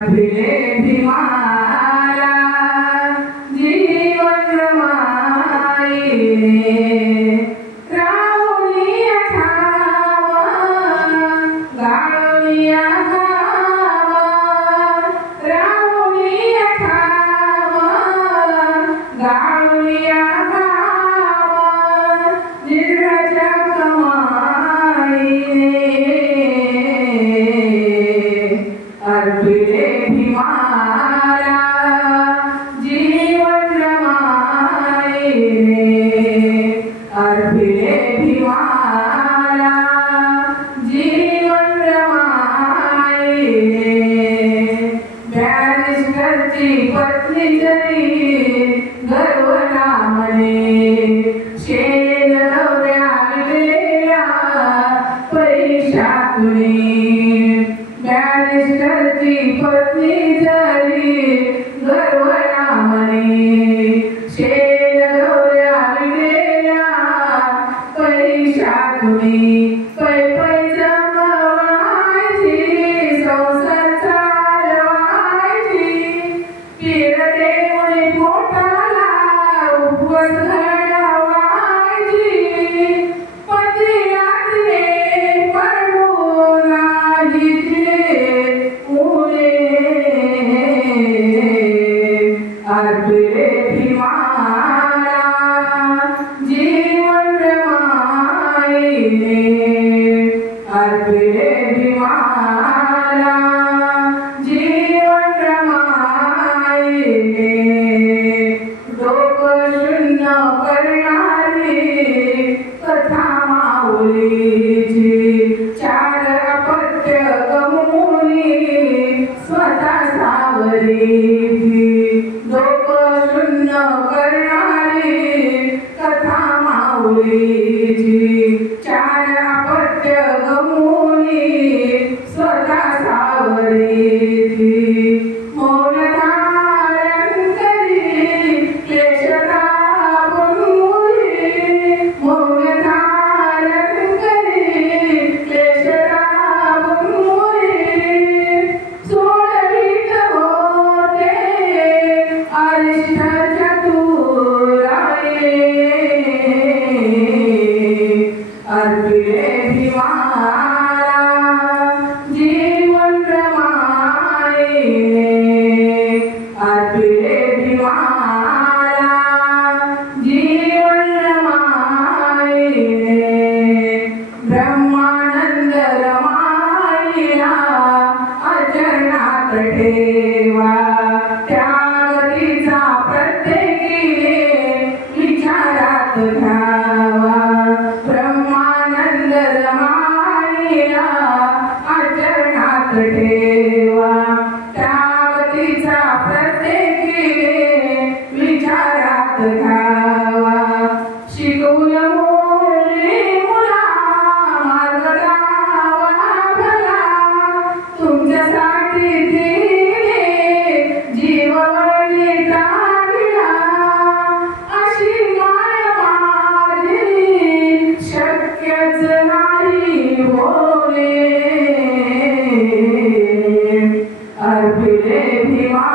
भिले भीमाला जीवन रमाईले राहुलिया ठावा गाळिया गावा राहुलिया ठावा गाळिया गावा निर्राजा कमाईले अर्पिले भीमाला जीवन रमाईले अर्पिले भीमाला जीवन रमाईले बॅरिस्टरची पत्नी जरी गर्व नामने शेल दौऱ्या विटलेल्या पैशातुनी बॅरिस्टरची पत्नी जरी गर्व नामने शेल दौऱ्या विटलेल्या पैशातुनी पै पै जमवायची संसार चालवायची फिरते मुली पोटाला उपवास घडवायची पती रात्री पडू नाही अर्पिले भीमाला जीवन रमाईले अर्पिले भीमाला जीवन रमाईले डोकं शून्य करणारी कथा माऊलीची चार अपत्य गमवली स्वतः सावरीची डोकं शून्य करणारी कथा माऊलीची चार अपत्य गमवली स्वतः सावरीची मौन धारण करी क्लेश दाबून मौन धारण करी क्लेश दाबून सोडवीत होते अरिष्ट चतुराये अर्पिले भीमाला जीवन रमाईले अर्पिले भीमाला जीवन रमाईले ब्रह्मानंद रमाईला आचरणात ठेवा त्यागतीचा प्रत्येकीने विचारात घ्यावा ब्रह्मानंद रमाईला आचरणात ठेवा त्यागतीचा प्रत्येकीने विचारात घ्यावा शिकवून मोरे मुला मार्ग लावा भला तुमच्यासाठी तिने जीववळी टाकला अशी माय माझी शक्यच नाही बोले अर्पिले भीमा